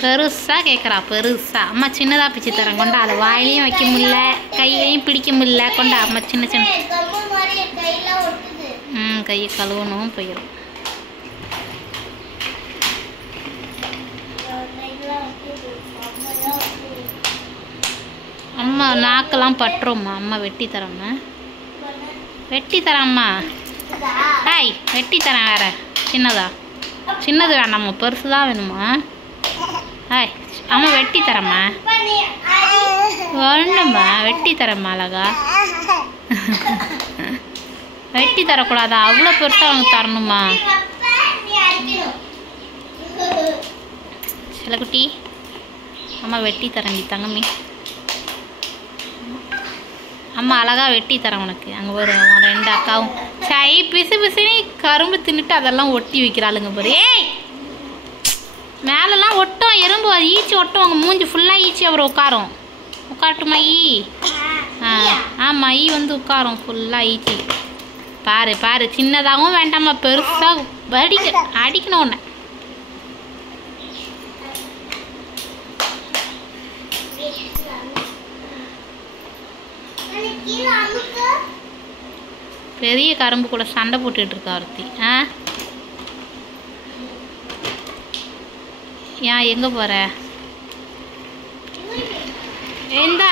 பெருசா கேட்குறா பெருசா. அம்மா சின்னதாக பிச்சு தரேன் கொண்டா. அதை வாயிலையும் வைக்க முடியல கையிலையும் பிடிக்க முடியல கொண்டா. அம்மா சின்ன சின்ன கையை கழுவணும் போயிடும். அம்மா நாக்கெல்லாம் பட்டுரும்மா. அம்மா வெட்டி தரேம்மா வெட்டி தரேம்மா. ஹாய் வெட்டி தரேன். வேற சின்னதா சின்னது வேண்டாம்மா பெருசு தான் வேணுமா? ஹாய் அம்மா வெட்டி தரேம்மா. வேணும்மா வெட்டி தரேம்மா. அழகா வெட்டி தரக்கூடாதா? அவ்வளோ பெருசாக அவங்க தரணுமா? சிலக்குட்டி அம்மா வெட்டி தரேன். நீ தங்கமி அம்மா அழகாக வெட்டி தரேன் உனக்கு. அங்கே ஒரு 2 அக்காவும் சை பிசு பிசுனி கரும்பு தின்னுட்டு அதெல்லாம் ஒட்டி வைக்கிறாளுங்க பாரு. ஏய் மேலெல்லாம் ஒட்டும் எறும்பு. அது ஈச்சி ஒட்டும். அங்கே மூஞ்சி ஃபுல்லாக ஈச்சி அப்புறம் உட்காரும். உட்காரட்டுமா ஈ? ஆமாம் ஈ வந்து உட்காரும் ஃபுல்லாக ஈச்சி. பாரு பாரு சின்னதாகவும் வேண்டாமா பெருசாக அடிக்கணும் ஒன்று. பெரிய கரும்பு கூட சண்டை போட்டுட்டு இருக்கா ஒருத்தி. ஏன் எங்கே போகிற? ஏந்தா